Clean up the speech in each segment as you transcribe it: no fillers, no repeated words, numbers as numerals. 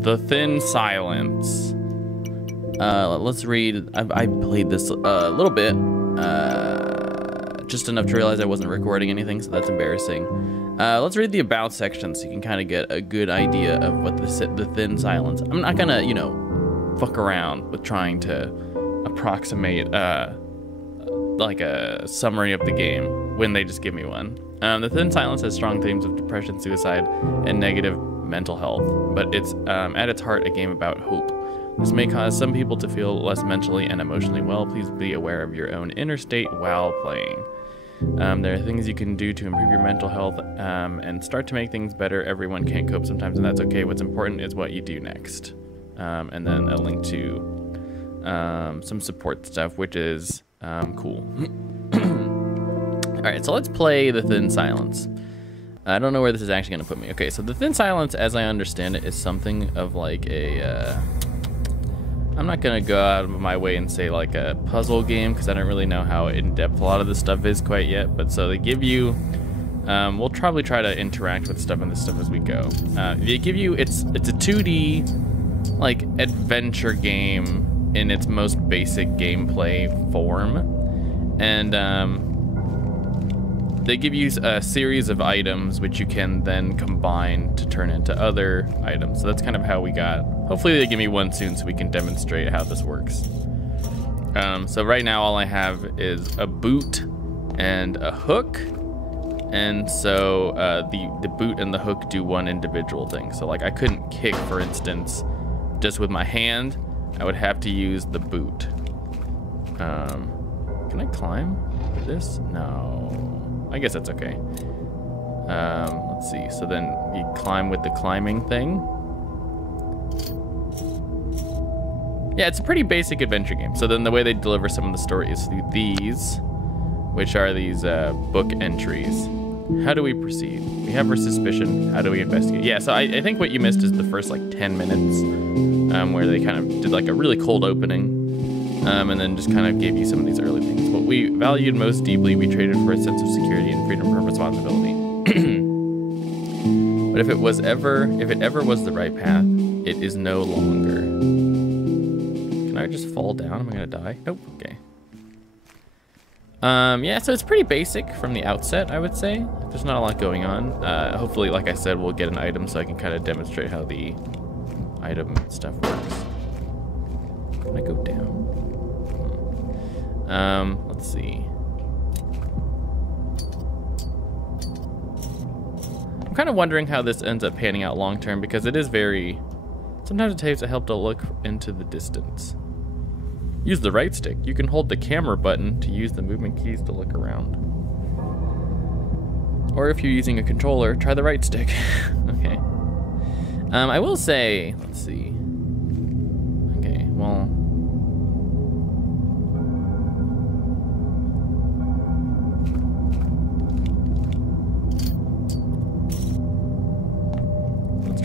The Thin Silence. Let's read. I played this a little bit, just enough to realize I wasn't recording anything, so that's embarrassing. Let's read the about section so you can kind of get a good idea of what the Thin Silence. I'm not gonna, you know, fuck around with trying to approximate like a summary of the game when they just give me one. The Thin Silence has strong themes of depression, suicide, and negative mental health, but it's at its heart a game about hope. This may cause some people to feel less mentally and emotionally well. Please be aware of your own inner state while playing. There are things you can do to improve your mental health and start to make things better. Everyone can't cope sometimes, and that's okay. What's important is what you do next. And then a link to some support stuff, which is cool. All right, so let's play The Thin Silence. I don't know where this is actually going to put me. Okay, so The Thin Silence, as I understand it, is something of like a... I'm not going to go out of my way and say like a puzzle game, because I don't really know how in-depth a lot of this stuff is quite yet. But so they give you... we'll probably try to interact with stuff and this stuff as we go. They give you... It's a 2D like adventure game in its most basic gameplay form. And... they give you a series of items which you can then combine to turn into other items. So that's kind of how we got. Hopefully they give me one soon so we can demonstrate how this works. So right now all I have is a boot and a hook. And so the boot and the hook do one individual thing. So like I couldn't kick, for instance, just with my hand. I would have to use the boot. Can I climb with this? No. I guess that's okay. Let's see. So then you climb with the climbing thing. Yeah, it's a pretty basic adventure game. So then the way they deliver some of the story is through these, which are these book entries. How do we proceed? We have our suspicion. How do we investigate? Yeah, so I think what you missed is the first like 10 minutes where they kind of did like a really cold opening. And then just kind of gave you some of these early things. What we valued most deeply, we traded for a sense of security and freedom from responsibility. But if it ever was the right path, it is no longer. Can I just fall down? Am I gonna die? Nope. Okay. Yeah, so it's pretty basic from the outset, I would say. There's not a lot going on. Hopefully, like I said, we'll get an item so I can kind of demonstrate how the item stuff works. Can I go down? Let's see. I'm kind of wondering how this ends up panning out long term, because it is very... Sometimes it takes a help to look into the distance. Use the right stick. You can hold the camera button to use the movement keys to look around. Or if you're using a controller, try the right stick. Okay. I will say, let's see. Okay, well...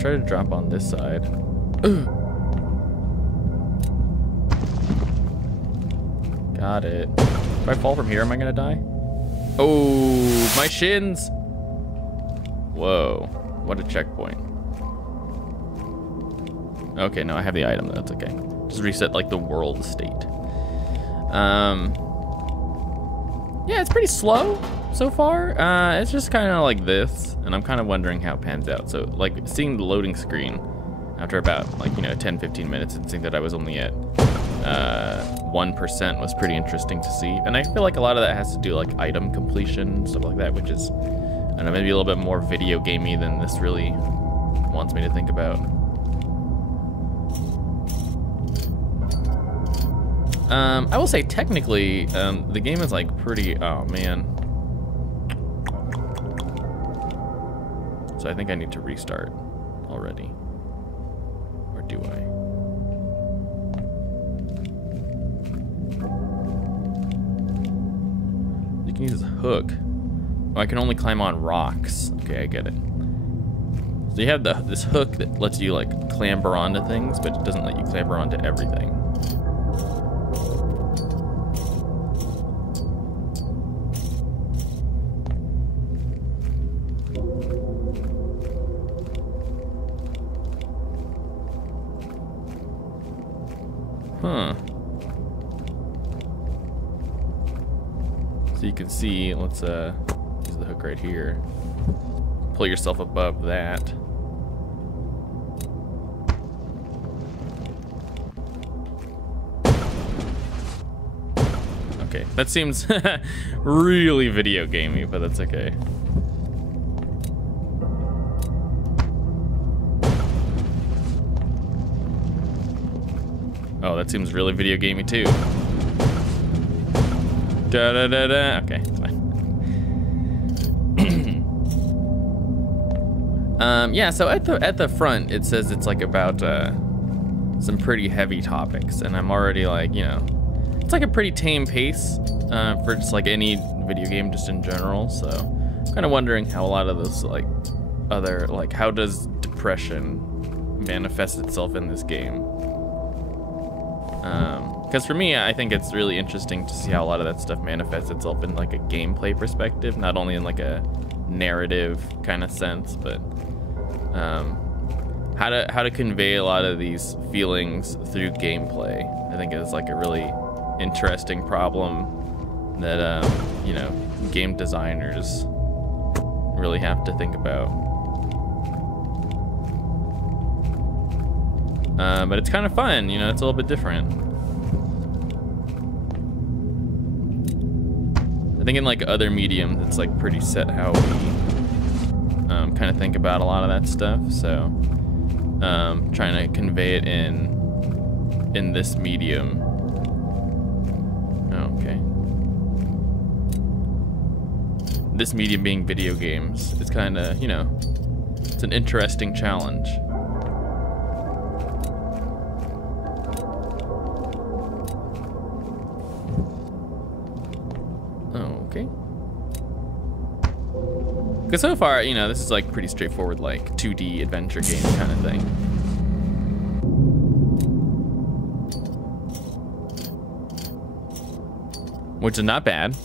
Try to drop on this side. Got it. If I fall from here, am I gonna die? Oh, my shins! Whoa, what a checkpoint. Okay, no, I have the item, that's okay. Just reset like the world state. Yeah, it's pretty slow so far. It's just kind of like this, and I'm kind of wondering how it pans out. So like seeing the loading screen after about like, you know, 10-15 minutes and seeing that I was only at 1% was pretty interesting to see. And I feel like a lot of that has to do like item completion, stuff like that, which is, I don't know, maybe a little bit more video gamey than this really wants me to think about. I will say technically, the game is like pretty, oh man. So I think I need to restart already. Or do I? You can use this hook. Oh, I can only climb on rocks. Okay, I get it. So you have this hook that lets you like clamber onto things, but it doesn't let you clamber onto everything. Huh. So you can see, let's use the hook right here. Pull yourself above that. Okay, that seems really video gamey, but that's okay. Oh, that seems really video gamey too. Da da da da. Okay, it's fine. Yeah. So at the front, it says it's like about some pretty heavy topics, and I'm already like, you know, it's like a pretty tame pace for just like any video game, just in general. So, I'm kind of wondering how a lot of this like other like how does depression manifest itself in this game? Because for me, I think it's really interesting to see how a lot of that stuff manifests itself in like a gameplay perspective, not only in like a narrative kind of sense, but how to convey a lot of these feelings through gameplay. I think is like a really interesting problem that you know, game designers really have to think about. But it's kind of fun, you know, it's a little bit different. I think in like other mediums, it's like pretty set how we kind of think about a lot of that stuff. So trying to convey it in this medium. Oh, okay. This medium being video games, it's kind of, you know, it's an interesting challenge. Okay. Because so far, you know, this is like pretty straightforward, like 2D adventure game kind of thing. Which is not bad.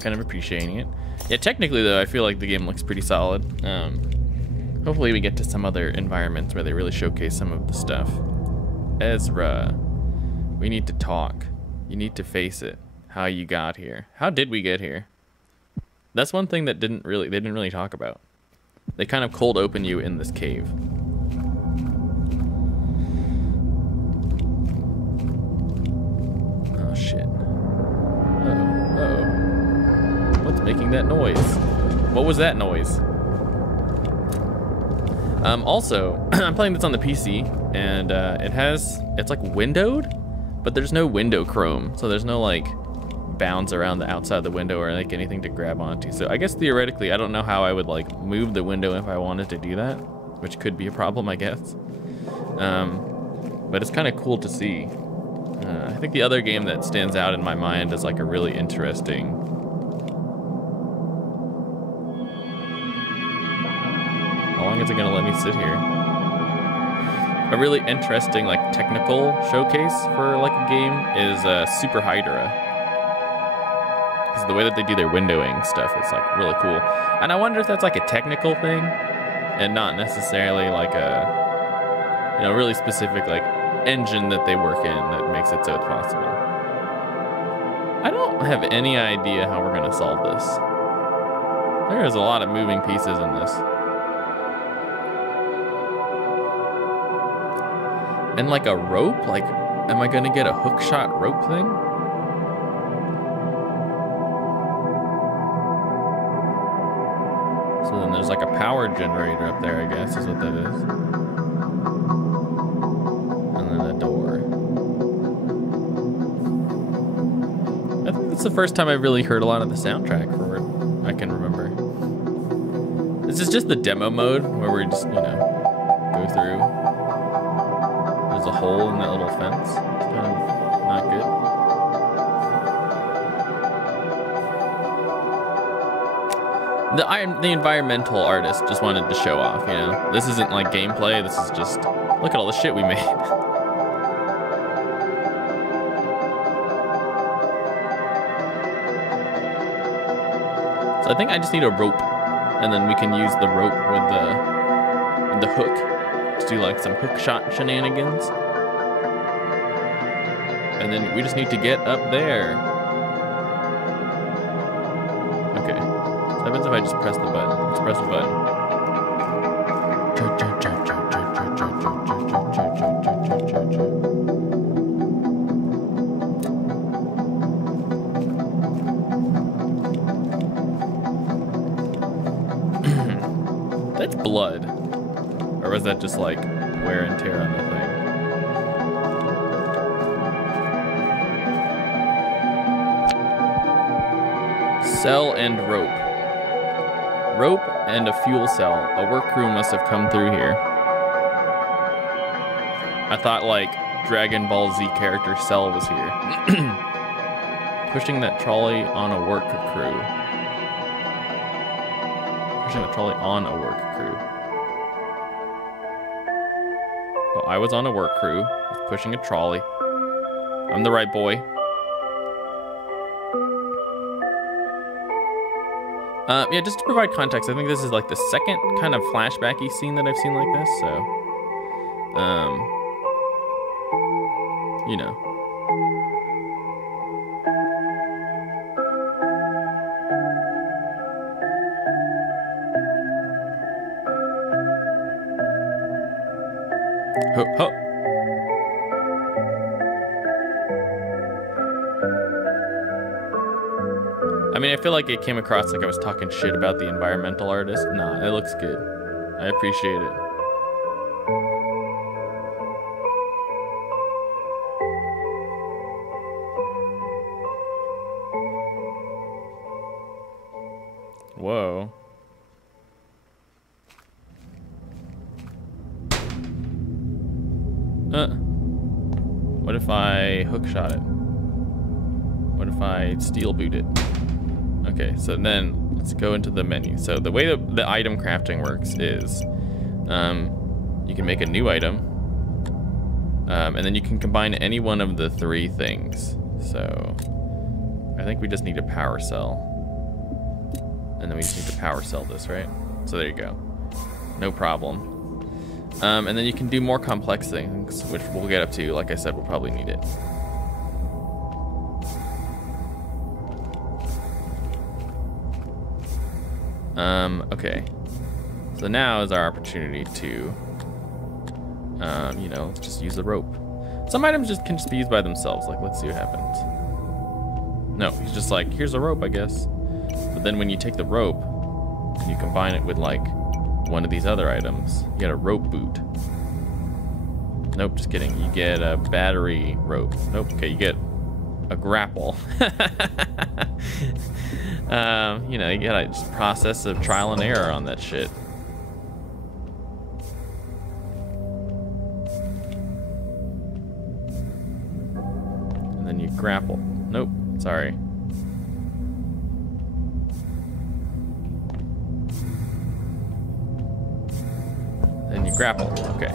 Kind of appreciating it. Yeah, technically though, I feel like the game looks pretty solid. Hopefully we get to some other environments where they really showcase some of the stuff. Ezra, we need to talk. You need to face it. How you got here. How did we get here? That's one thing that they didn't really talk about. They kind of cold open you in this cave. Oh shit. Uh-oh. Uh-oh. What's making that noise? What was that noise? Also, I'm playing this on the PC, and it's like windowed, but there's no window chrome, so there's no like bounds around the outside of the window or like anything to grab onto. So I guess theoretically, I don't know how I would like move the window if I wanted to do that, which could be a problem, I guess. But it's kind of cool to see. I think the other game that stands out in my mind is like a really interesting. How long is it gonna let me sit here? A really interesting like technical showcase for like a game is Super Hydra. Because the way that they do their windowing stuff is like really cool. And I wonder if that's like a technical thing and not necessarily like a, you know, really specific like engine that they work in that makes it so it's possible. I don't have any idea how we're gonna solve this. There is a lot of moving pieces in this. And like a rope, like, am I gonna get a hook shot rope thing? So then there's like a power generator up there, I guess, is what that is. And then a door. I think that's the first time I've really heard a lot of the soundtrack for what I can remember. This is just the demo mode where we just, you know, go through. There's a hole in that little fence. It's kind of not good. The environmental artist just wanted to show off, you know? This isn't like gameplay, this is just, look at all the shit we made. So I think I just need a rope, and then we can use the rope with the hook to do like some hook shot shenanigans. And then we just need to get up there. Okay. So what happens if I just press the button? Let's press the button. That's blood. Or was that just like wear and tear on the thing? Cell and rope. Rope and a fuel cell. A work crew must have come through here. I thought like Dragon Ball Z character Cell was here. Pushing that trolley on a work crew. Pushing the trolley on a work crew. Well, I was on a work crew, pushing a trolley. I'm the right boy. Yeah, just to provide context, I think this is like the second kind of flashbacky scene that I've seen like this, so, you know. Ho, ho. I mean, I feel like it came across like I was talking shit about the environmental artist. Nah, it looks good. I appreciate it. Whoa. What if I hook shot it? What if I steel boot it? Okay, so then let's go into the menu. So the way that the item crafting works is you can make a new item and then you can combine any one of the three things. So I think we just need a power cell. And then we just need to power cell this, right? So there you go. No problem. And then you can do more complex things, which we'll get up to. Like I said, we'll probably need it. Okay. So now is our opportunity to, you know, just use the rope. Some items can just be used by themselves. Like, let's see what happens. No, he's just like, here's a rope, I guess. But then when you take the rope and you combine it with like one of these other items, you get a rope boot. Nope, just kidding. You get a battery rope. Nope, okay, you get a grapple. You know, you gotta just process of trial and error on that shit. And then you grapple. Nope, sorry. Then you grapple, okay.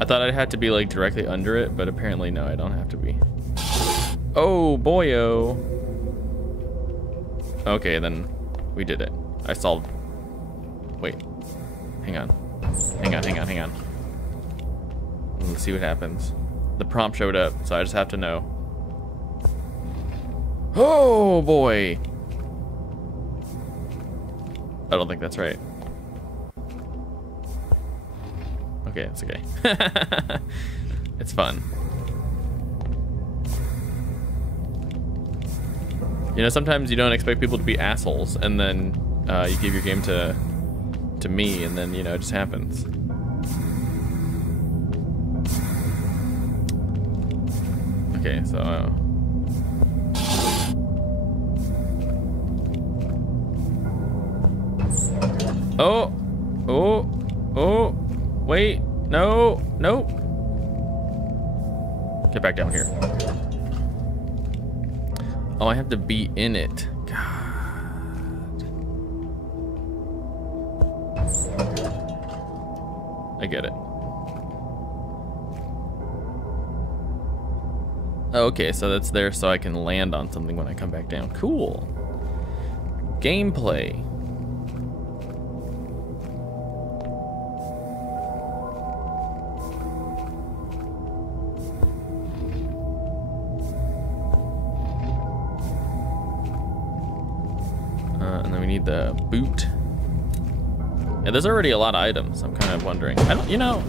I thought I had to be like directly under it, but apparently no, I don't have to be. Oh, boyo. Okay, then we did it. I solved. Wait, hang on. Hang on. Let's see what happens. The prompt showed up, so I just have to know. Oh boy. I don't think that's right. Okay, it's okay. It's fun. You know, sometimes you don't expect people to be assholes, and then you give your game to me, and then, you know, it just happens. Okay, so... Oh! Wait, no, nope. Get back down here. Oh, I have to be in it. God. I get it. Okay, so that's there so I can land on something when I come back down. Cool. Gameplay. need the boot. Yeah, there's already a lot of items. I'm kind of wondering. I don't, you know,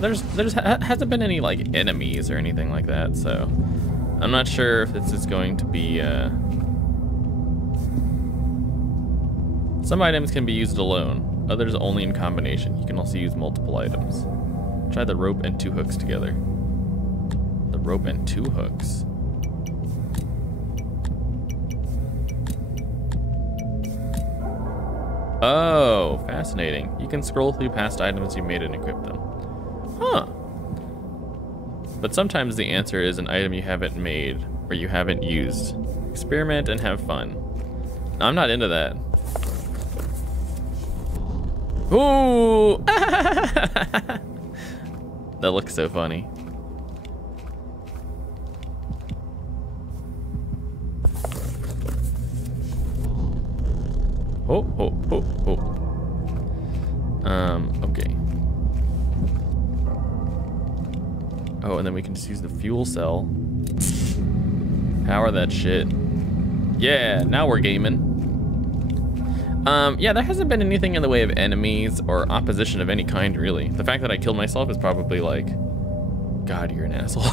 hasn't been any like enemies or anything like that, so I'm not sure if this is going to be. Some items can be used alone, others only in combination. You can also use multiple items. Try the rope and 2 hooks together. The rope and 2 hooks. Oh, fascinating. You can scroll through past items you made and equip them. Huh. But sometimes the answer is an item you haven't made or you haven't used. Experiment and have fun. I'm not into that. Ooh! That looks so funny. Oh. Okay. Oh, and then we can just use the fuel cell. Power that shit. Yeah, now we're gaming. Yeah, there hasn't been anything in the way of enemies or opposition of any kind, really. The fact that I killed myself is probably like, God, you're an asshole.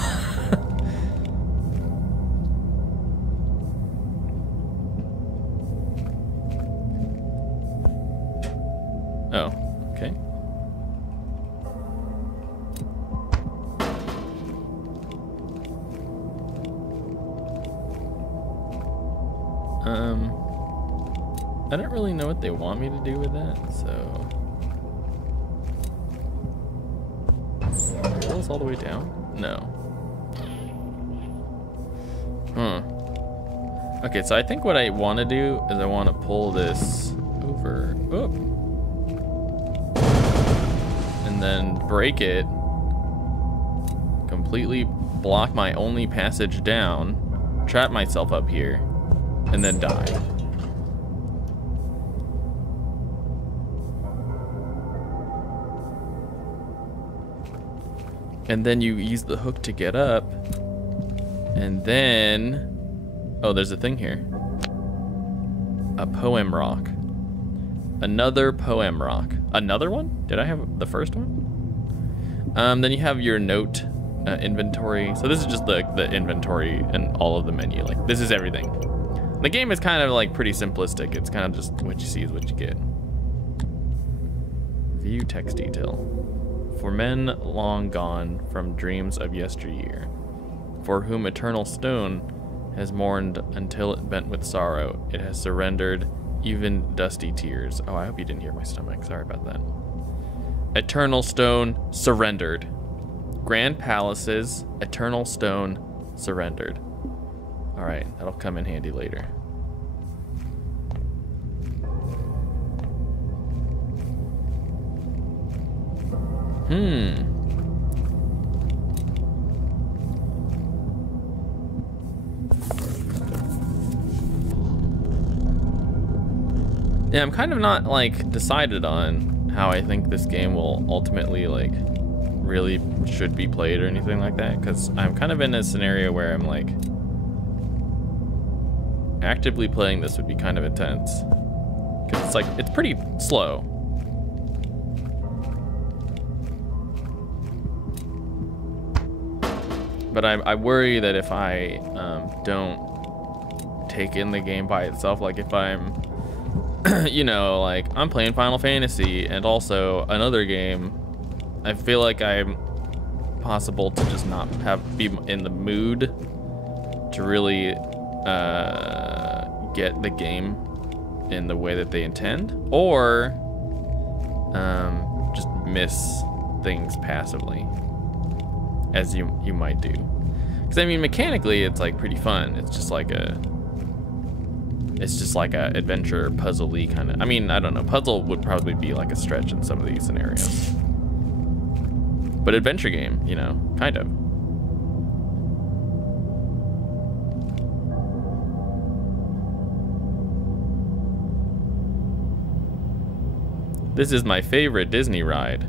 Oh, okay. I don't really know what they want me to do with that, so. Pull us all the way down? No. Okay, so I think what I want to do is I want to pull this over. Oh. And then break it. Completely block my only passage down. Trap myself up here. And then die. And then you use the hook to get up. And then, oh, there's a thing here. A poem rock. Another poem rock. Another one? Did I have the first one? Then you have your note inventory. So this is just the inventory and all of the menu. Like, this is everything. The game is kind of like pretty simplistic. It's kind of just what you see is what you get. View text detail. For men long gone from dreams of yesteryear, for whom eternal stone has mourned until it bent with sorrow, it has surrendered even dusty tears. Oh, I hope you didn't hear my stomach. Sorry about that. Eternal stone surrendered. Grand palaces, eternal stone surrendered. All right, that'll come in handy later. Yeah, I'm kind of not like decided on how I think this game will ultimately like really should be played or anything like that, because I'm kind of in a scenario where I'm like actively playing this would be kind of intense, because it's like it's pretty slow. But I worry that if I don't take in the game by itself, like if I'm, you know, like I'm playing Final Fantasy and also another game, I feel like I'm possible to just not be in the mood to really get the game in the way that they intend, or just miss things passively, as you might do. Because I mean, mechanically it's like pretty fun. It's just like a adventure puzzle-y kind of. I mean, I don't know, puzzle would probably be like a stretch in some of these scenarios, but adventure game, you know, kind of. This is my favorite Disney ride.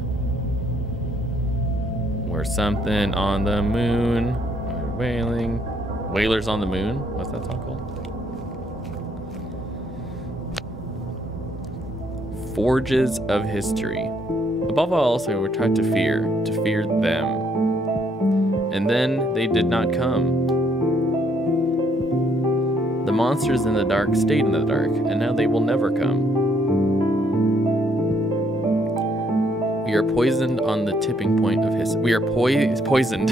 Or something on the moon. Wailing. Whalers on the Moon. What's that song called? forges of history. Above all else, we were taught to fear them. And then they did not come. The monsters in the dark stayed in the dark, and now they will never come. We are poisoned on the tipping point of his. We are poisoned.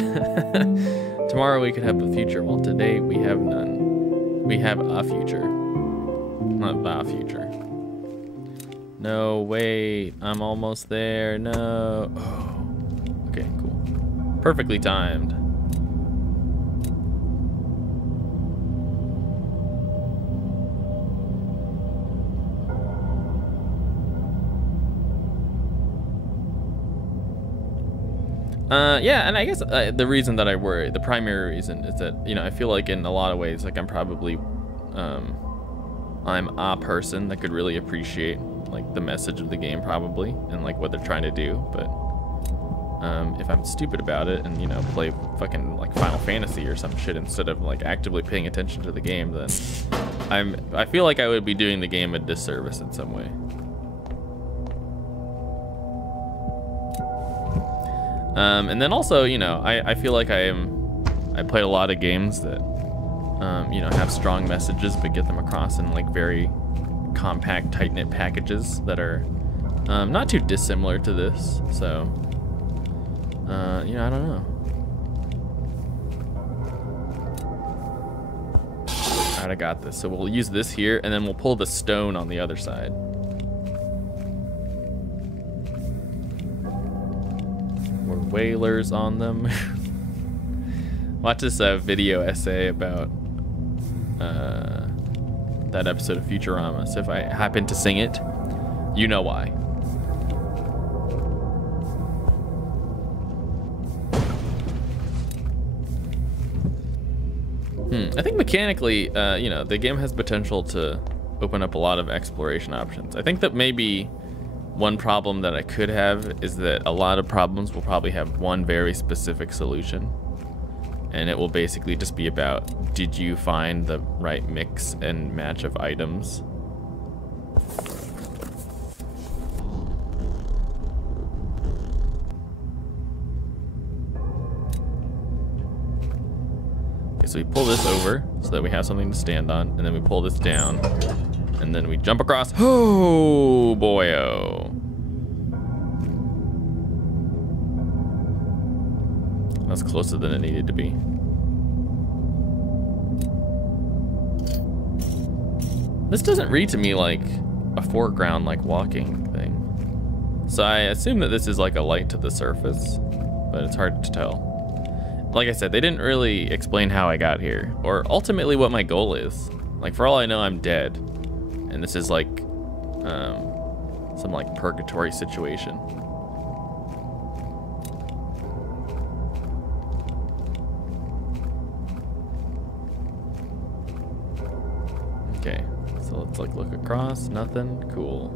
Tomorrow we could have a future, while today we have none. We have a future. Not the future. No, wait. I'm almost there. No. Oh. Okay, cool. Perfectly timed. Yeah, and I guess the reason that I worry, the primary reason, is that, you know, I feel like in a lot of ways, like I'm probably, I'm a person that could really appreciate like the message of the game probably, and like what they're trying to do, but if I'm stupid about it and, you know, play fucking like Final Fantasy or some shit instead of like actively paying attention to the game, then I feel like I would be doing the game a disservice in some way. And then also, you know, I feel like I played a lot of games that, you know, have strong messages but get them across in like very compact, tight-knit packages that are not too dissimilar to this. So, you know, I don't know. All right, I got this. So we'll use this here, and then we'll pull the stone on the other side. Whalers on them. Watch this video essay about that episode of Futurama. So if I happen to sing it, you know why. I think mechanically, you know, the game has potential to open up a lot of exploration options. I think that maybe one problem that I could have is that a lot of problems will probably have one very specific solution. And it will basically just be about, did you find the right mix and match of items? Okay, so we pull this over so that we have something to stand on, and then we pull this down. And then we jump across. Oh, boyo. That's closer than it needed to be. This doesn't read to me like a foreground, like walking thing. So I assume that this is like a light to the surface, but it's hard to tell. Like I said, they didn't really explain how I got here, or ultimately what my goal is. Like, for all I know, I'm dead. And this is like some like purgatory situation. Okay, so let's like look across, nothing, cool.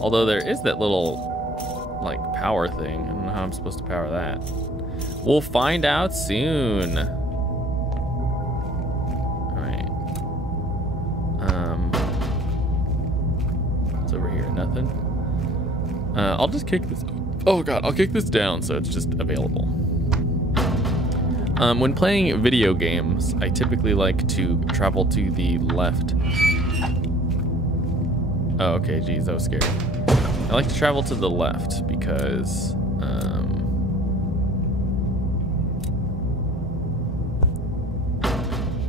Although there is that little like power thing. I don't know how I'm supposed to power that. We'll find out soon. Over here, nothing. I'll just kick this. Oh god, I'll kick this down so it's just available. When playing video games, I typically like to travel to the left. Oh, okay, geez, that was scary. I like to travel to the left because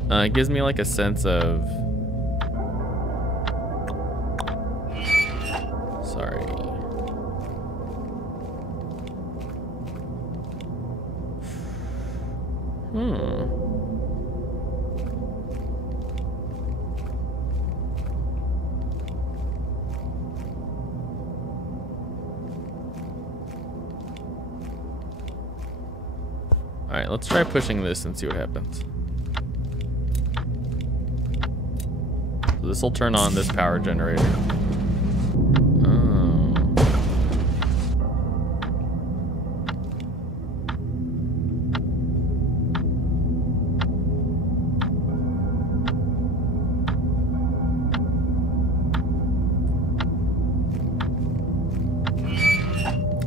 it gives me like a sense of, sorry. All right, let's try pushing this and see what happens. So this will turn on this power generator.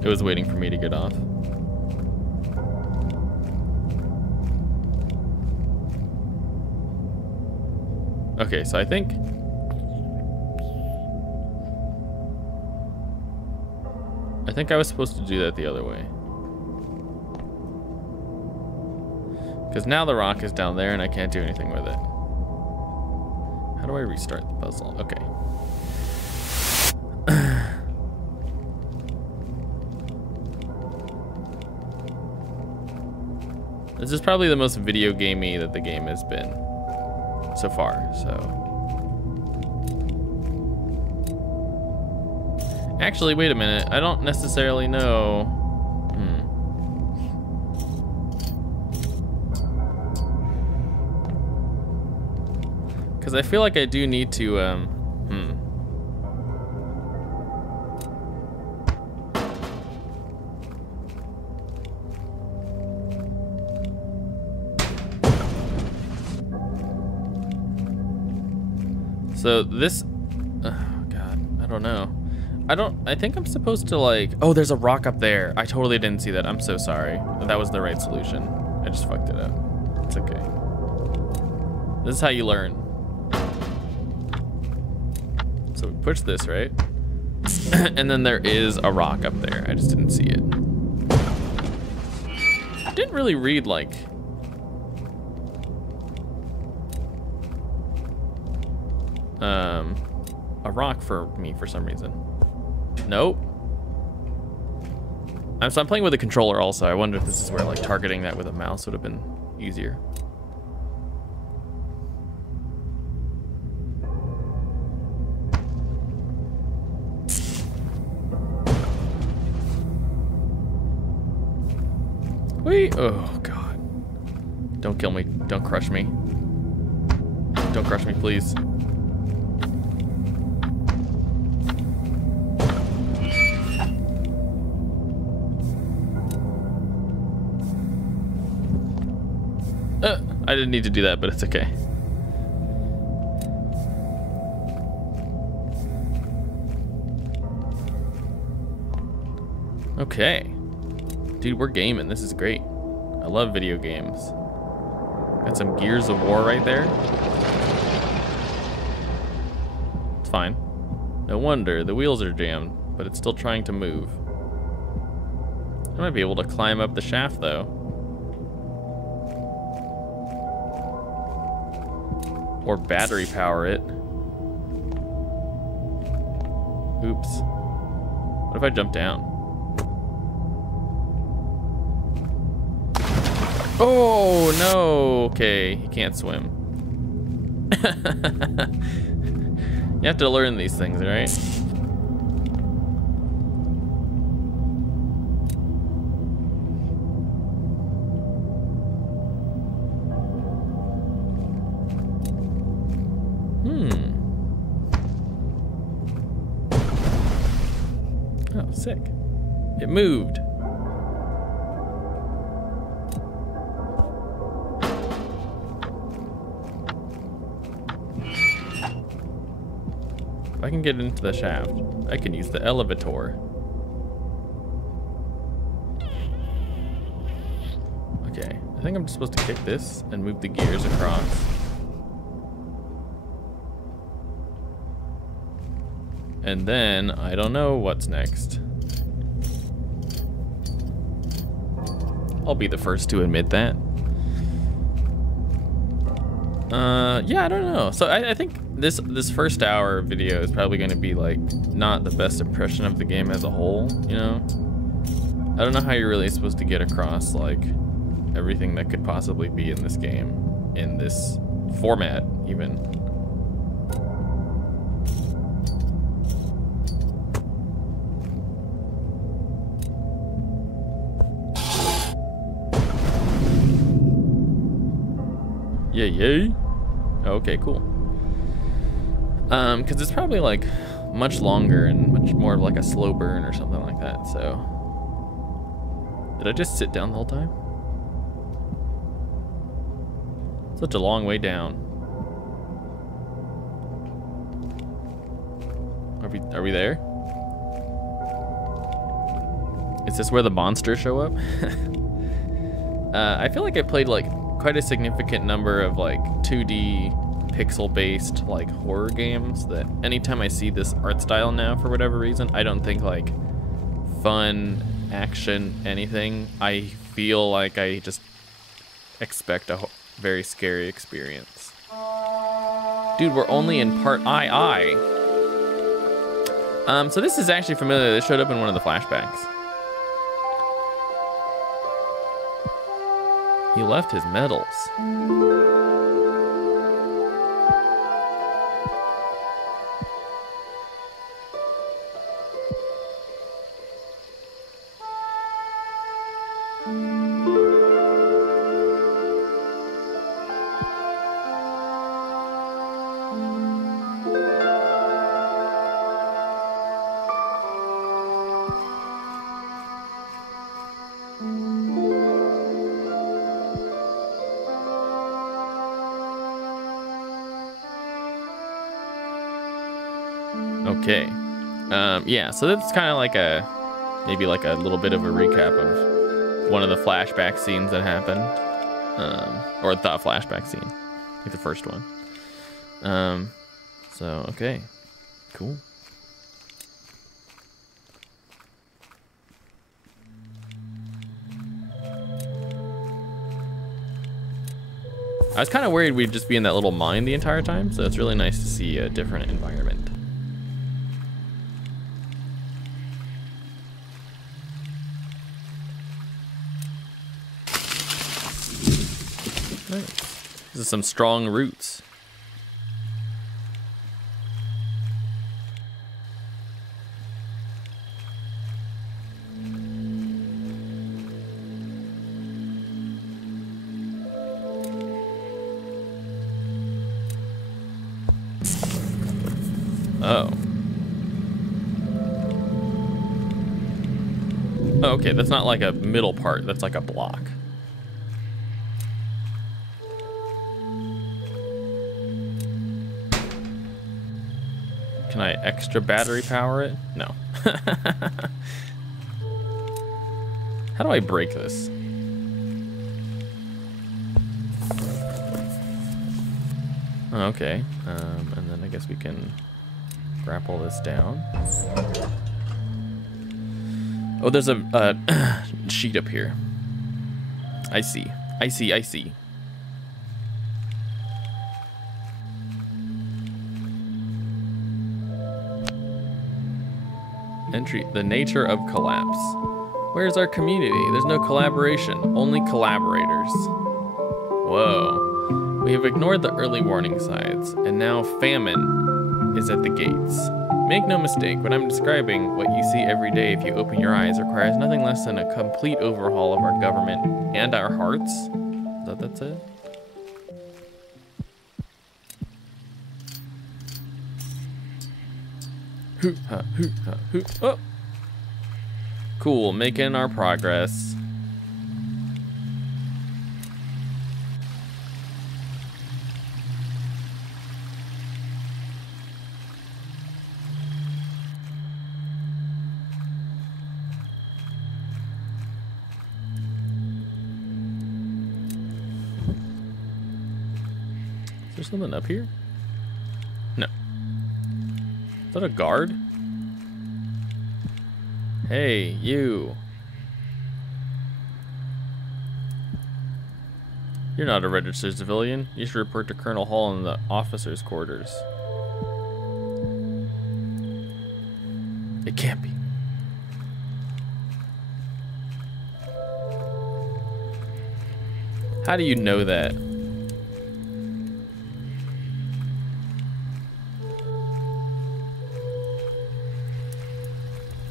It was waiting for me to get off. Okay, so I think I was supposed to do that the other way. Because now the rock is down there and I can't do anything with it. How do I restart the puzzle? Okay. This is probably the most video gamey that the game has been so far, so. Actually, wait a minute. I don't necessarily know. Because I feel like I do need to, So this, oh God, I don't know. I think I'm supposed to like, oh, there's a rock up there. I totally didn't see that. I'm so sorry. That was the right solution. I just fucked it up. It's okay. This is how you learn. So we push this, right? And then there is a rock up there. I just didn't see it. I didn't really read like, a rock for me for some reason. Nope. So I'm playing with a controller also. I wonder if this is where like targeting that with a mouse would have been easier. Wait, oh God. Don't kill me, don't crush me. Don't crush me, please. I didn't need to do that, but it's okay. Okay. Dude, we're gaming. This is great. I love video games. Got some Gears of War right there. It's fine. No wonder. The wheels are jammed, but it's still trying to move. I might be able to climb up the shaft, though. Or battery power it. Oops. What if I jump down? Oh, no. Okay, he can't swim. You have to learn these things, right? Oh, sick. It moved. If I can get into the shaft, I can use the elevator. Okay, I think I'm just supposed to kick this and move the gears across. And then, I don't know what's next. I'll be the first to admit that. Yeah, I don't know. So I think this first hour video is probably going to be like not the best impression of the game as a whole, you know? I don't know how you're really supposed to get across like everything that could possibly be in this game, in this format even. Yay. Okay, cool. Because it's probably like much longer and much more of like a slow burn or something like that, so. Did I just sit down the whole time? Such a long way down. Are we there? Is this where the monsters show up? I feel like I played like quite a significant number of like 2D pixel-based like horror games that anytime I see this art style now, for whatever reason, I don't think like fun, action, anything. I feel like I just expect a very scary experience. Dude, we're only in part II. So this is actually familiar. This showed up in one of the flashbacks. He left his medals. Okay. Yeah, so that's kind of like maybe like a little bit of a recap of one of the flashback scenes that happened. Or the flashback scene, like the first one. So, okay, cool. I was kind of worried we'd just be in that little mine the entire time, so it's really nice to see a different environment. Nice. This is some strong roots. Oh. Oh, okay, that's not like a middle part, that's like a block. Can I extra battery power it? No. How do I break this? Oh, okay, and then I guess we can grapple this down. Oh, there's a sheet up here. I see. I see. I see. Entry. The nature of collapse. Where's our community? There's no collaboration, only collaborators. Whoa. We have ignored the early warning signs, and now famine is at the gates. Make no mistake, what I'm describing, what you see every day if you open your eyes, requires nothing less than a complete overhaul of our government and our hearts. Is that's it? Hoo ha hoo ha hoo. Oh. Cool, making our progress. Is there something up here? No. Is that a guard? Hey, you. You're not a registered civilian. You should report to Colonel Hall in the officers' quarters. It can't be. How do you know that?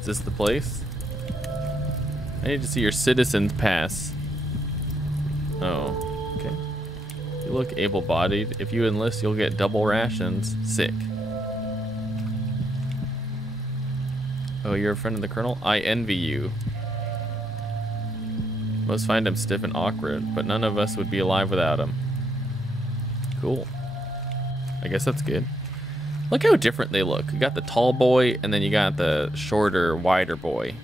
Is this the place? I need to see your citizen's pass. Oh, okay. You look able-bodied. If you enlist, you'll get double rations. Sick. Oh, you're a friend of the Colonel? I envy you. Most find him stiff and awkward, but none of us would be alive without him. Cool. I guess that's good. Look how different they look. You got the tall boy, and then you got the shorter, wider boy.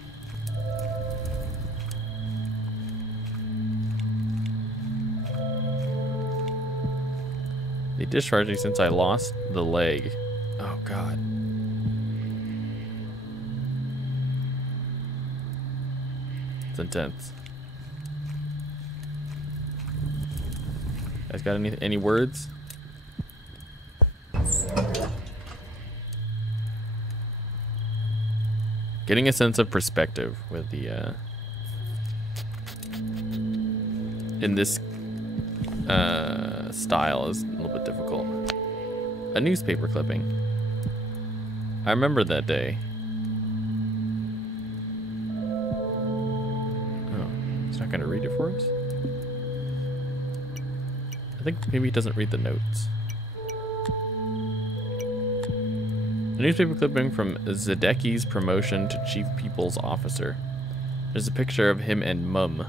They discharged me since I lost the leg. Oh, God. It's intense. Guys got any words? Getting a sense of perspective with the in this style is a little bit difficult. A newspaper clipping. I remember that day. Oh, he's not gonna read it for us? I think maybe he doesn't read the notes. A newspaper clipping from Zedeki's promotion to Chief People's Officer. There's a picture of him and Mum.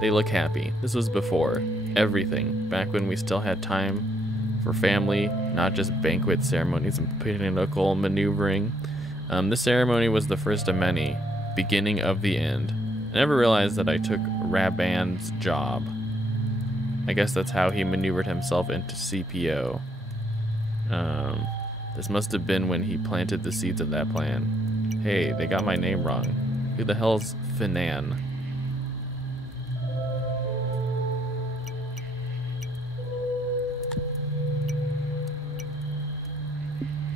They look happy. This was before everything, back when we still had time for family, not just banquet ceremonies and pinnacle maneuvering. This ceremony was the first of many, beginning of the end. I never realized that I took Raban's job. I guess that's how he maneuvered himself into CPO. This must have been when he planted the seeds of that plan. Hey, they got my name wrong. Who the hell's Finan?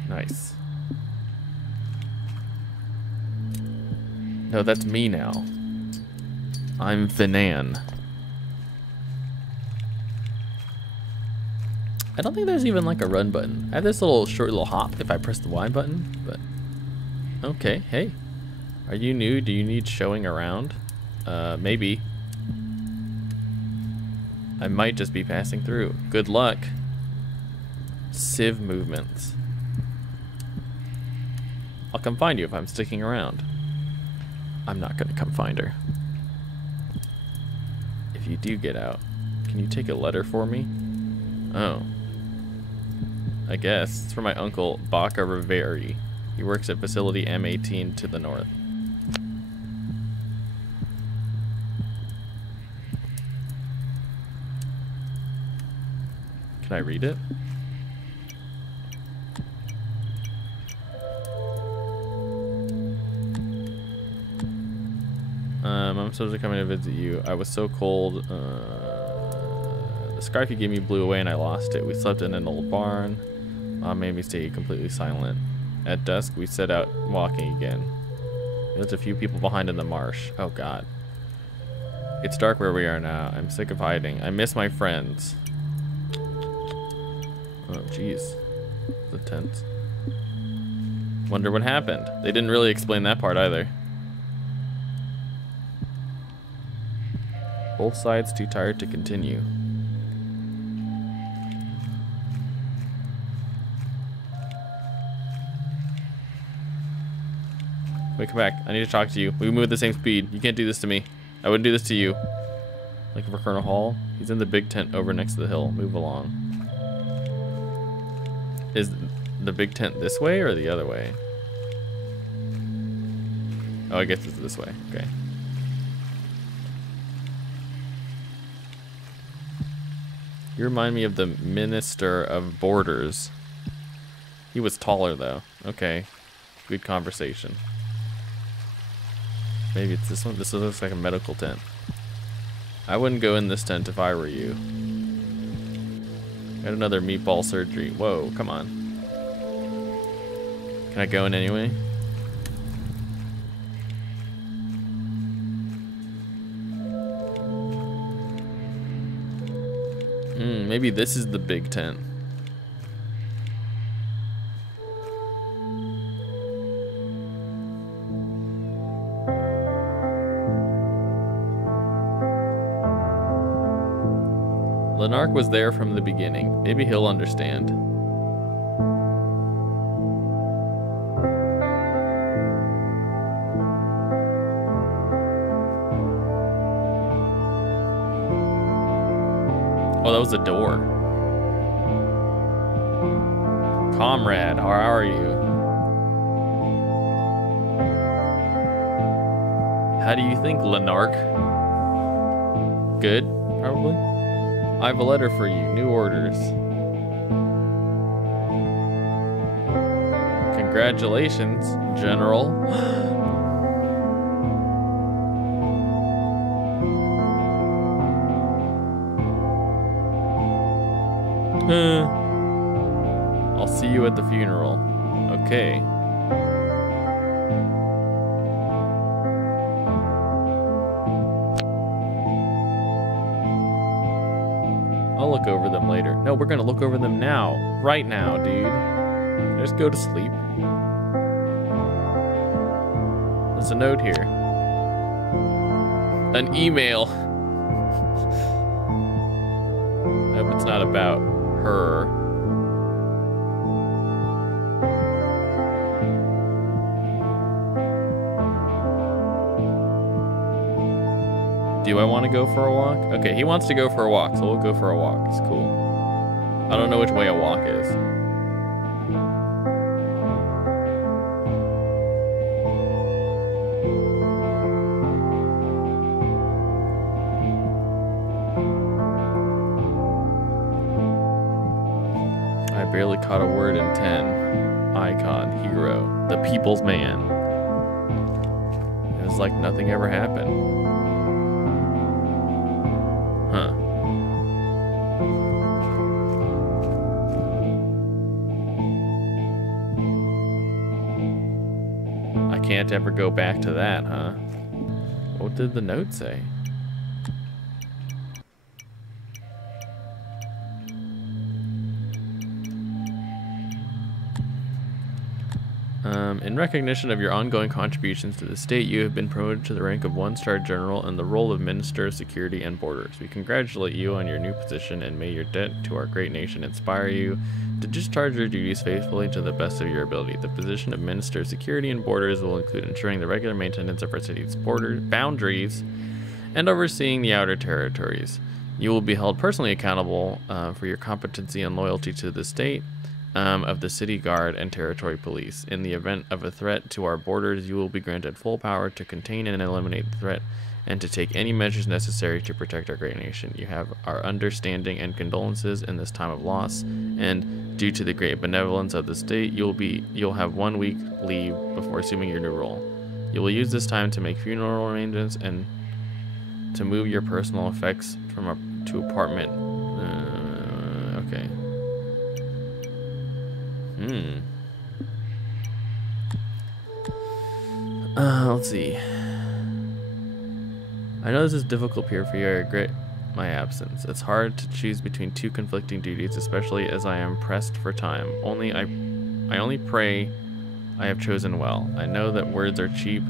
Nice. No, that's me now. I'm Finan. I don't think there's even like a run button. I have this little short little hop if I press the Y button, but okay, hey. Are you new? Do you need showing around? Maybe. I might just be passing through. Good luck. Civ movements. I'll come find you if I'm sticking around. I'm not gonna come find her. If you do get out, can you take a letter for me? Oh. I guess. It's from my uncle, Baca Riveri. He works at facility M18 to the north. Can I read it? I'm supposed to come in and visit you. I was so cold. The scarf you gave me blew away and I lost it. We slept in an old barn. Mom made me stay completely silent. At dusk, we set out walking again. There's a few people behind in the marsh. Oh, God. It's dark where we are now. I'm sick of hiding. I miss my friends. Oh, jeez. It's tense. Wonder what happened. They didn't really explain that part either. Both sides too tired to continue. Wait, come back. I need to talk to you. We move at the same speed. You can't do this to me. I wouldn't do this to you. Looking for Colonel Hall? He's in the big tent over next to the hill. Move along. Is the big tent this way or the other way? Oh, I guess it's this way. Okay. You remind me of the Minister of Borders. He was taller, though. Okay. Good conversation. Maybe it's this one. This looks like a medical tent. I wouldn't go in this tent if I were you. Got another meatball surgery. Whoa, come on. Can I go in anyway? Maybe this is the big tent. Lenark was there from the beginning. Maybe he'll understand. Oh, that was the door. Comrade, how are you? How do you think, Lenark? Good, probably. I have a letter for you. New orders. Congratulations, General. I'll see you at the funeral. Okay. I'll look over them later. No, we're gonna look over them now. Right now, dude. Just go to sleep. There's a note here. An email. I hope it's not about her. Do I want to go for a walk? Okay, he wants to go for a walk, so we'll go for a walk. It's cool. I don't know which way a walk is. I barely caught a word in 10. Icon, hero, the people's man. It was like nothing ever happened. Huh. I can't ever go back to that, huh? What did the note say? In recognition of your ongoing contributions to the state, you have been promoted to the rank of 1-star general and the role of Minister of Security and Borders. We congratulate you on your new position and may your debt to our great nation inspire you to discharge your duties faithfully to the best of your ability. The position of Minister of Security and Borders will include ensuring the regular maintenance of our city's borders, boundaries, and overseeing the outer territories. You will be held personally accountable for your competency and loyalty to the state of the City Guard and Territory Police. In the event of a threat to our borders, you will be granted full power to contain and eliminate the threat and to take any measures necessary to protect our great nation. You have our understanding and condolences in this time of loss, and due to the great benevolence of the state, you'll have 1 week leave before assuming your new role. You will use this time to make funeral arrangements and to move your personal effects to apartment. Okay. Let's see. I know this is difficult here for you. I regret my absence. It's hard to choose between two conflicting duties, especially as I am pressed for time. I only pray I have chosen well. I know that words are cheap,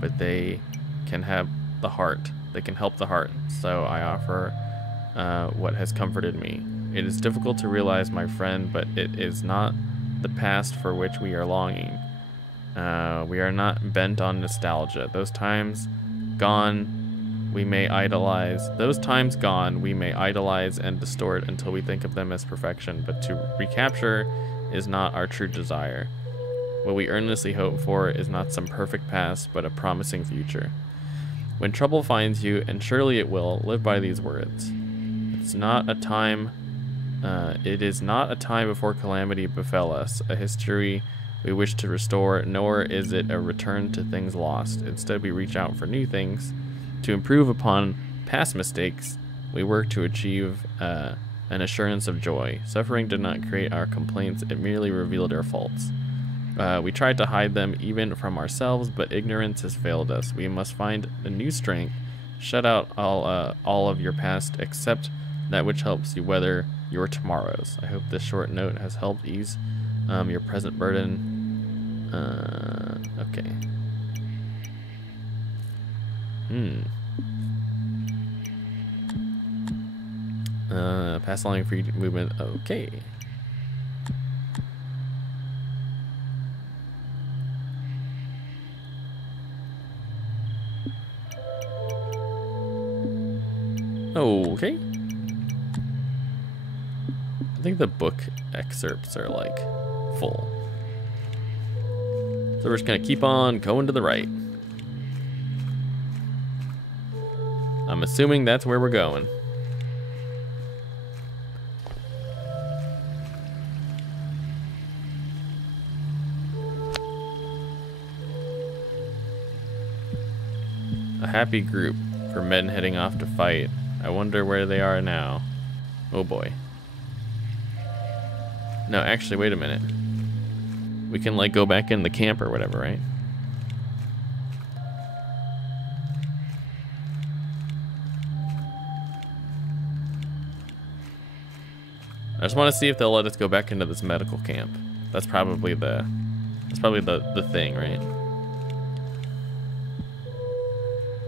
but they can have the heart. They can help the heart. So I offer what has comforted me. It is difficult to realize, my friend, but it is not the past for which we are longing. We are not bent on nostalgia. Those times gone, we may idolize. Those times gone, we may idolize and distort until we think of them as perfection, but to recapture is not our true desire. What we earnestly hope for is not some perfect past, but a promising future. When trouble finds you, and surely it will, live by these words. It is not a time before calamity befell us, a history we wish to restore, nor is it a return to things lost. Instead, we reach out for new things, to improve upon past mistakes. We work to achieve an assurance of joy. Suffering did not create our complaints, it merely revealed our faults. We tried to hide them even from ourselves, but ignorance has failed us. We must find a new strength. Shut out all of your past, except that which helps you weather your tomorrows. I hope this short note has helped ease your present burden. Okay. Pass along free movement. Okay. Okay. I think the book excerpts are like full. So we're just gonna keep on going to the right. I'm assuming that's where we're going. A happy group for men heading off to fight. I wonder where they are now. Oh boy. No, actually, wait a minute. We can like go back in the camp or whatever, right? I just want to see if they'll let us go back into this medical camp. That's probably the thing, right?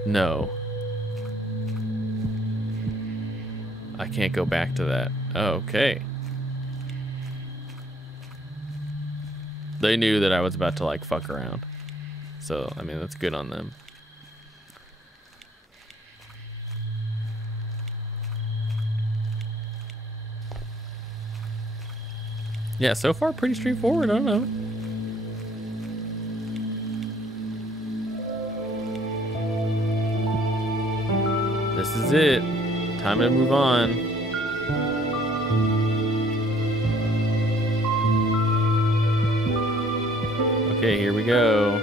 No. I can't go back to that. Oh, okay. They knew that I was about to like fuck around. So, I mean, that's good on them. Yeah, so far pretty straightforward. I don't know. This is it. Time to move on. Okay, here we go.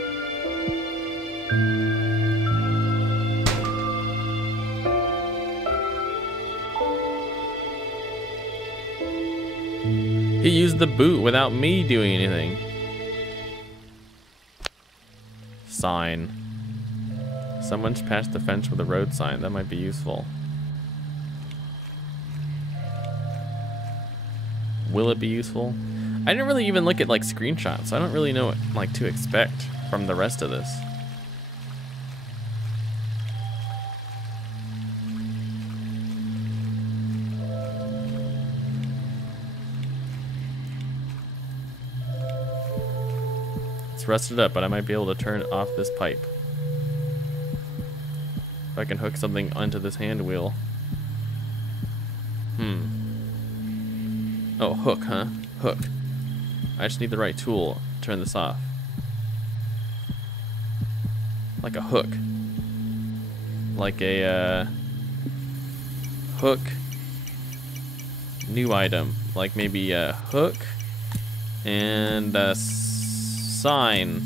He used the boot without me doing anything. Sign. Someone's passed the fence with a road sign. That might be useful. Will it be useful? I didn't really even look at like screenshots. So I don't really know what like to expect from the rest of this. It's rusted up, but I might be able to turn off this pipe. If I can hook something onto this hand wheel. Oh, hook, huh? Hook. I just need the right tool to turn this off. Like a hook. Like a, hook. New item. Like maybe a hook and a sign.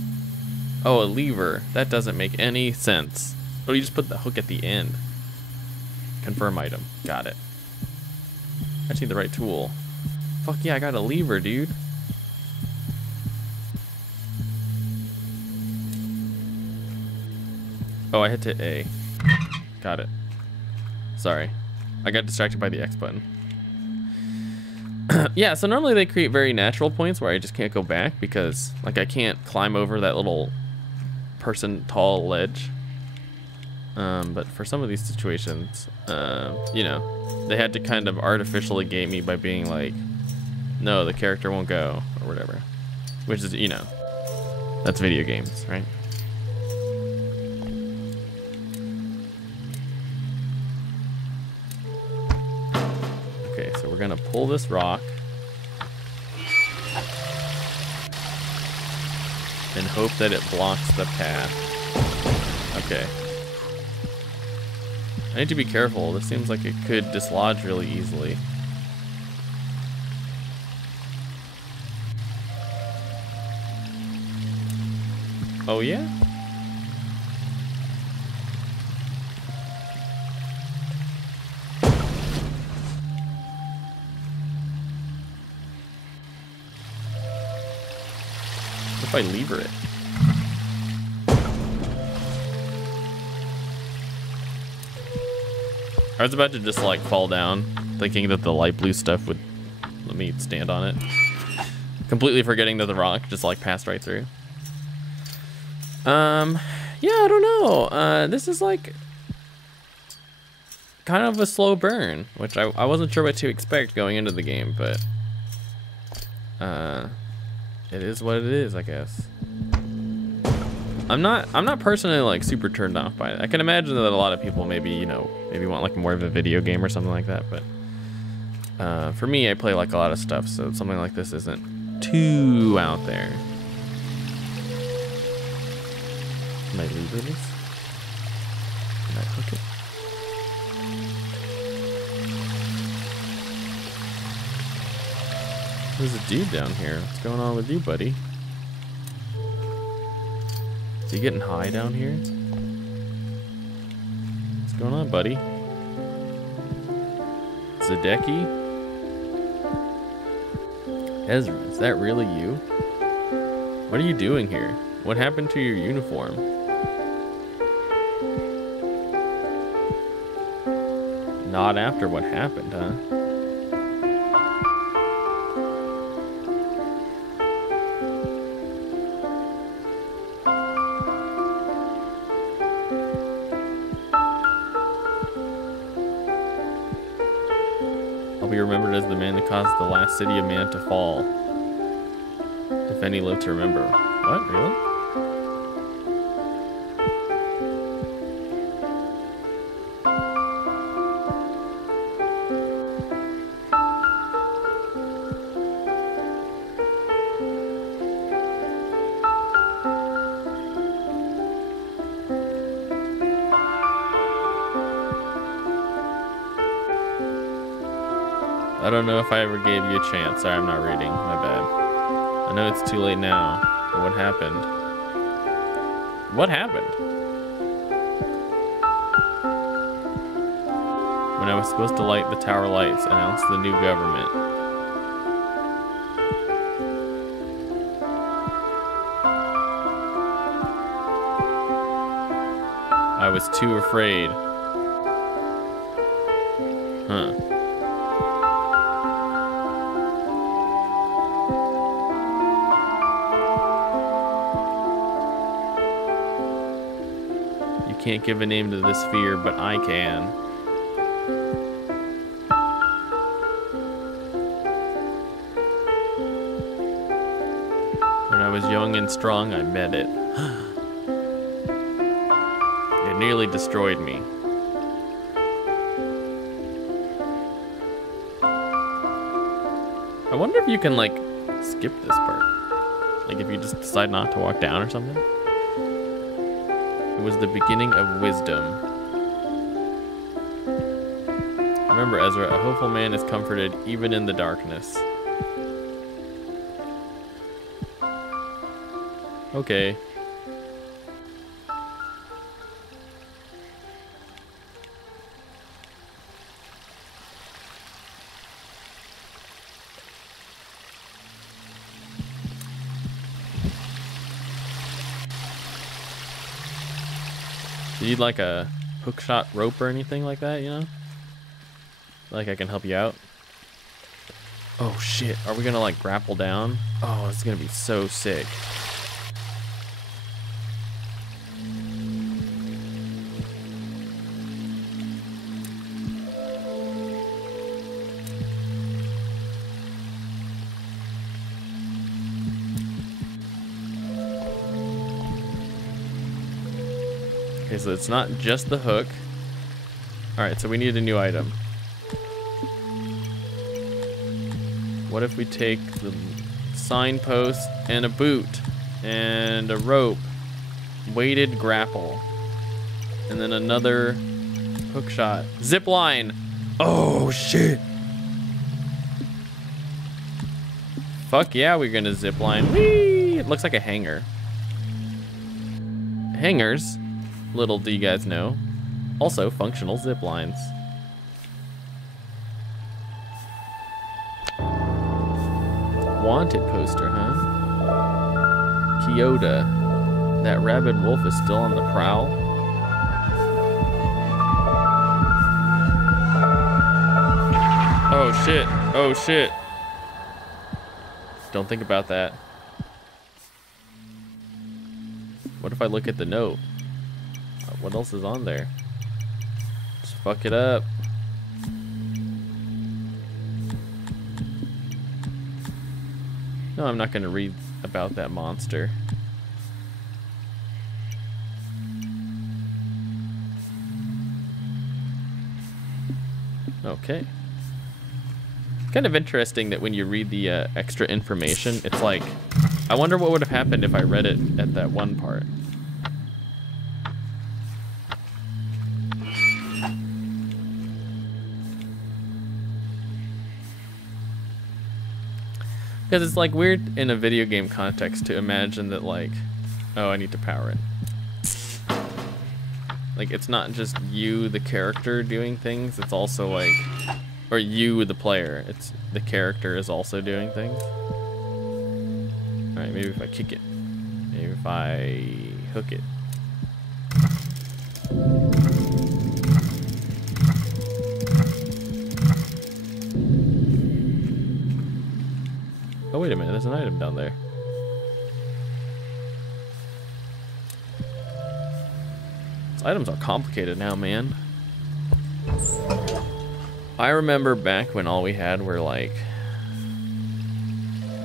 Oh, a lever. That doesn't make any sense. Oh, you just put the hook at the end. Confirm item. Got it. I just need the right tool. Fuck yeah, I got a lever, dude. Oh, I hit to A. Got it. Sorry. I got distracted by the X button. Yeah, so normally they create very natural points where I just can't go back because, like, I can't climb over that little person-tall ledge. But for some of these situations, you know, they had to kind of artificially gate me by being like, no, the character won't go, or whatever. Which is, you know, that's video games, right? Okay, so we're gonna pull this rock and hope that it blocks the path. Okay. I need to be careful. This seems like it could dislodge really easily. Oh yeah? What if I lever it? I was about to just like fall down, thinking that the light blue stuff would let me stand on it. Completely forgetting that the rock just like passed right through. Yeah, I don't know. This is like kind of a slow burn, which I wasn't sure what to expect going into the game, but it is what it is, I guess. I'm not personally like super turned off by it. I can imagine that a lot of people maybe want like more of a video game or something like that, but for me, I play like a lot of stuff, so something like this isn't too out there. Can I lever this? Can I hook it? There's a dude down here. What's going on with you, buddy? Is he getting high down here? going on, buddy? Zadeki? Ezra, is that really you? What are you doing here? What happened to your uniform? Not after what happened, huh? I'll be remembered as the man that caused the last city of man to fall. If any live to remember. What, really? I don't know if I ever gave you a chance. Sorry, I'm not reading. My bad. I know it's too late now, but what happened? What happened? When I was supposed to light the tower lights, announce the new government. I was too afraid. Huh. Can't give a name to this fear, but I can. When I was young and strong, I met it. It nearly destroyed me. I wonder if you can, like, skip this part. Like, if you just decide not to walk down or something. It was the beginning of wisdom. Remember, Ezra, a hopeful man is comforted even in the darkness. Okay. Do you need like a hook shot rope or anything like that, you know? Like I can help you out? Oh shit, are we gonna like grapple down? Oh, it's gonna be so sick. Okay, so it's not just the hook. Alright, so we need a new item. What if we take the signpost and a boot and a rope, weighted grapple, and then another hook shot. Zip line! Oh shit! Fuck yeah, we're gonna zip line. Whee! It looks like a hanger. Hangers, little do you guys know, also functional zip lines. Wanted poster, huh? Kyoto. That rabid wolf is still on the prowl. Oh shit. Oh shit. Don't think about that. What if I look at the note? What else is on there? Just fuck it up. No, I'm not going to read about that monster. Okay. Kind of interesting that when you read the extra information, it's like, I wonder what would have happened if I read it at that one part. Because it's like weird in a video game context to imagine that like, oh, I need to power it. like it's not just you, the character, doing things. It's also like, or you, the player. It's the character is also doing things. All right, maybe if I kick it, maybe if I hook it. Oh, wait a minute, there's an item down there. These items are complicated now, man. I remember back when all we had were like,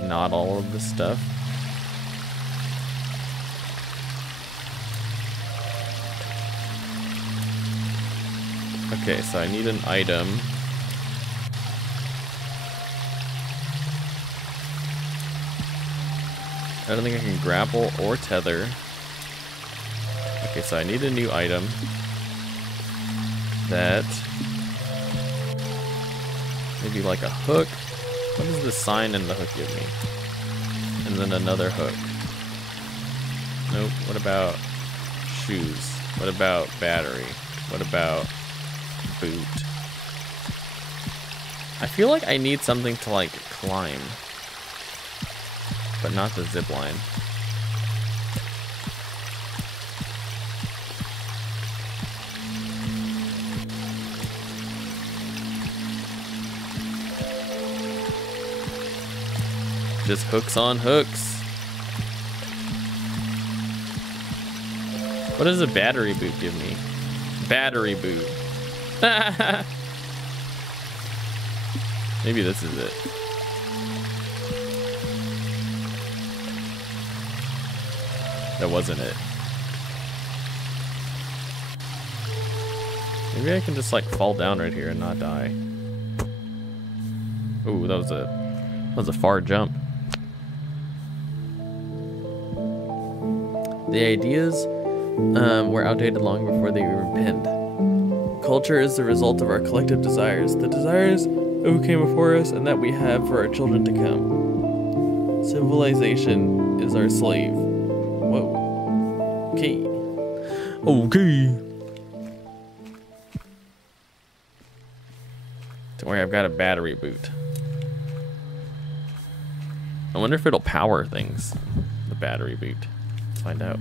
not all of the stuff. Okay, so I need an item. I don't think I can grapple or tether. Okay, so I need a new item. That... maybe like a hook. What does the sign and the hook give me? And then another hook. Nope. What about shoes? What about battery? What about boot? I feel like I need something to like climb. But not the zip line. Just hooks on hooks. What does a battery boot give me? Battery boot. Maybe this is it. That wasn't it. Maybe I can just like fall down right here and not die. Ooh, that was a far jump. The ideas were outdated long before they were penned. Culture is the result of our collective desires, the desires who came before us and that we have for our children to come. Civilization is our slave. Whoa. Okay. Okay. Don't worry, I've got a battery boot. I wonder if it'll power things. The battery boot. Let's find out.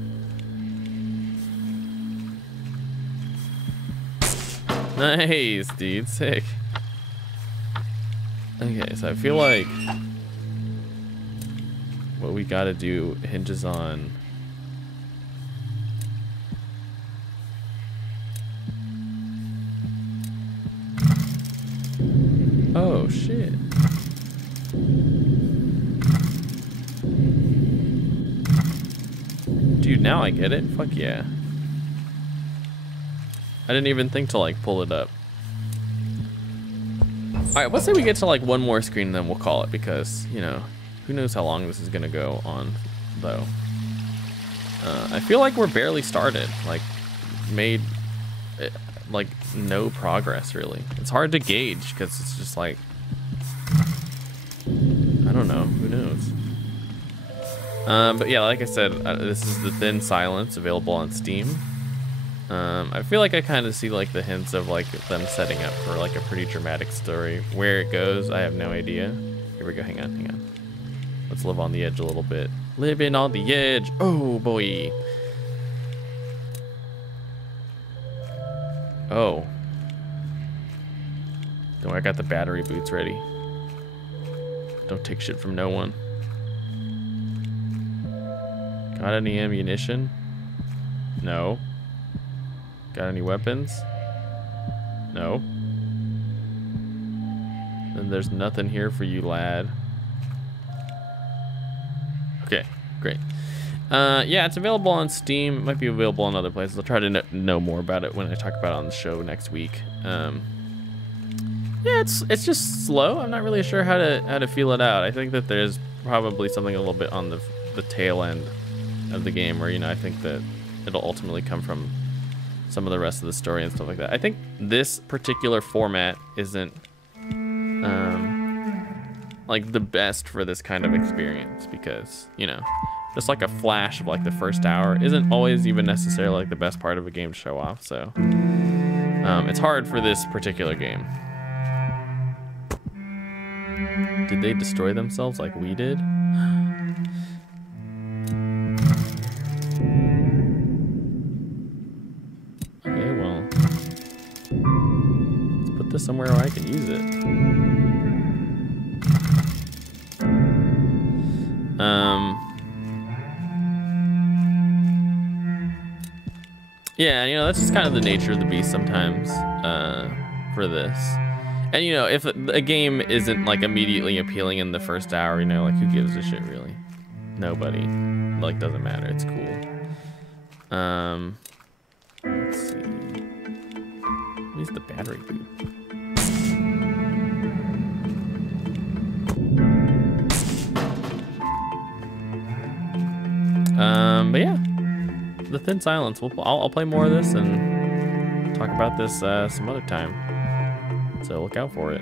Nice, dude. Sick. Okay, so I feel like what we gotta do hinges on oh shit. Dude, now I get it. Fuck yeah. I didn't even think to like pull it up. Alright, let's say we get to like one more screen and then we'll call it because, you know, who knows how long this is gonna go on though. I feel like we're barely started. Like, made like no progress really. It's hard to gauge because it's just like, I don't know, who knows. But yeah, like I said, this is The Thin Silence, available on Steam. I feel like I kind of see like the hints of like them setting up for like a pretty dramatic story. Where it goes, I have no idea. Here we go, hang on. Let's live on the edge a little bit. Living on the edge, oh boy. Oh. Don't worry, I got the battery boots ready. Don't take shit from no one. Got any ammunition? No. Got any weapons? No. Then there's nothing here for you, lad. Okay, great. Yeah, it's available on Steam. It might be available on other places. I'll try to know more about it when I talk about it on the show next week. Yeah, it's just slow. I'm not really sure how to feel it out. I think that there's probably something a little bit on the tail end of the game where, you know, I think that it'll ultimately come from some of the rest of the story and stuff like that. I think this particular format isn't like the best for this kind of experience because, you know, just like a flash of like the first hour isn't always even necessarily like the best part of a game to show off. So it's hard for this particular game. Did they destroy themselves like we did? Okay, well, let's put this somewhere where I can use it. Yeah, you know, that's just kind of the nature of the beast sometimes for this. And, you know, if a game isn't, like, immediately appealing in the first hour, you know, like, who gives a shit, really? Nobody. Like, doesn't matter. It's cool. Let's see. Where's the battery boot? But yeah. The Thin Silence. I'll play more of this and talk about this some other time. So look out for it.